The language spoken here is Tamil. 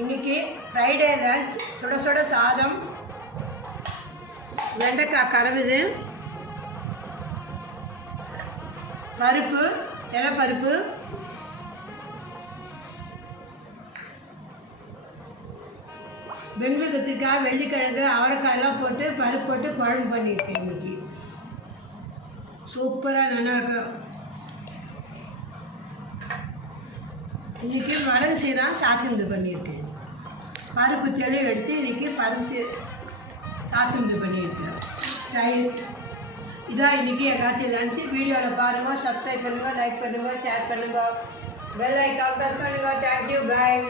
இன்னைக்கு ஃப்ரைடே லஞ்ச் சுட சுட சாதம், வெண்டைக்காய் கறவுது, பருப்பு, இலைப்பருப்பு, பெங்களூர் கத்திரிக்காய், வெள்ளிக்கிழங்கு, அவரைக்காயெல்லாம் போட்டு பருப்பு போட்டு குழம்பு பண்ணியிருக்கேன். இன்னைக்கு சூப்பராக நல்லாயிருக்கும். இன்றைக்கி மடங்கு சீரகம் சாத்துந்து பண்ணியிருக்கேன். பருப்பு தெளிவு எடுத்து இன்றைக்கி பருப்பு சாத்துந்து பண்ணியிருக்கேன். தயிர். இதான் இன்றைக்கி எங்கள் லஞ்சு. வீடியோவில் பாருங்கள், சப்ஸ்கிரைப் பண்ணுங்கள், லைக் பண்ணுங்கள், ஷேர் பண்ணுங்கள், பெல் ஐக்கான் ப்ரெஸ் பண்ணுங்கள். தேங்க்யூ, பாய்.